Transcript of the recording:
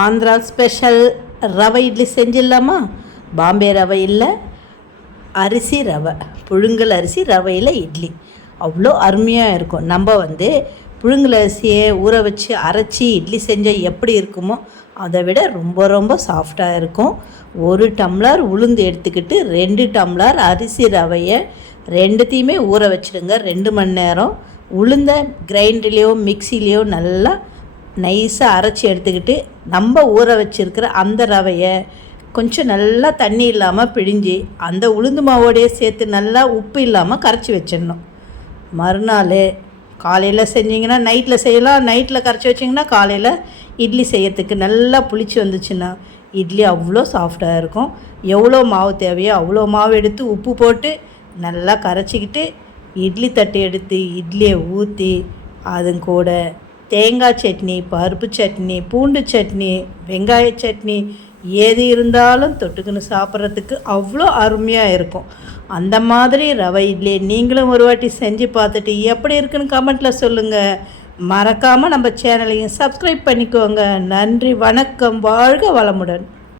Andhra special ரவை இட்லி செஞ்சிடலாமா? பாம்பே ரவை இல்லை, அரிசி ரவை, புழுங்கல் அரிசி ரவையில் இட்லி அவ்வளோ அருமையாக இருக்கும். நம்ம புழுங்கல் அரிசியை ஊற வச்சு அரைச்சி இட்லி செஞ்சால் எப்படி இருக்குமோ அதை விட ரொம்ப ரொம்ப சாஃப்டாக இருக்கும். 1 டம்ளர் உளுந்து எடுத்துக்கிட்டு 2 டம்ளர் அரிசி ரவையை ரெண்டுத்தையுமே ஊற வச்சுடுங்க 2 மணி நேரம். உளுந்த கிரைண்டர்லேயோ மிக்சிலேயோ நல்லா நைஸாக அரைச்சி எடுத்துக்கிட்டு நம்ம ஊற வச்சுருக்கிற அந்த ரவையை கொஞ்சம் நல்லா தண்ணி இல்லாமல் பிழிஞ்சி அந்த உளுந்து மாவோடையே சேர்த்து நல்லா உப்பு இல்லாமல் கரைச்சி வச்சிடணும். மறுநாள் காலையில் செஞ்சிங்கன்னா நைட்டில் செய்யலாம், நைட்டில் கரைச்சி வச்சிங்கன்னா காலையில் இட்லி செய்யறதுக்கு நல்லா புளிச்சு வந்துச்சுன்னா இட்லி அவ்வளோ சாஃப்டாக இருக்கும். எவ்வளோ மாவு தேவையோ அவ்வளோ மாவு எடுத்து உப்பு போட்டு நல்லா கரைச்சிக்கிட்டு இட்லி தட்டு எடுத்து இட்லியை ஊற்றி அது கூட தேங்காய் சட்னி, பருப்பு சட்னி, பூண்டு சட்னி, வெங்காய சட்னி ஏது இருந்தாலும் தொட்டுக்குன்னு சாப்பிட்றதுக்கு அவ்வளோ அருமையாக இருக்கும். அந்த மாதிரி ரவை இட்லி நீங்களும் ஒரு வாட்டி செஞ்சு பார்த்துட்டு எப்படி இருக்குன்னு கமெண்ட்டில் சொல்லுங்கள். மறக்காமல் நம்ம சேனலையும் சப்ஸ்கிரைப் பண்ணிக்கோங்க. நன்றி, வணக்கம், வாழ்க வளமுடன்.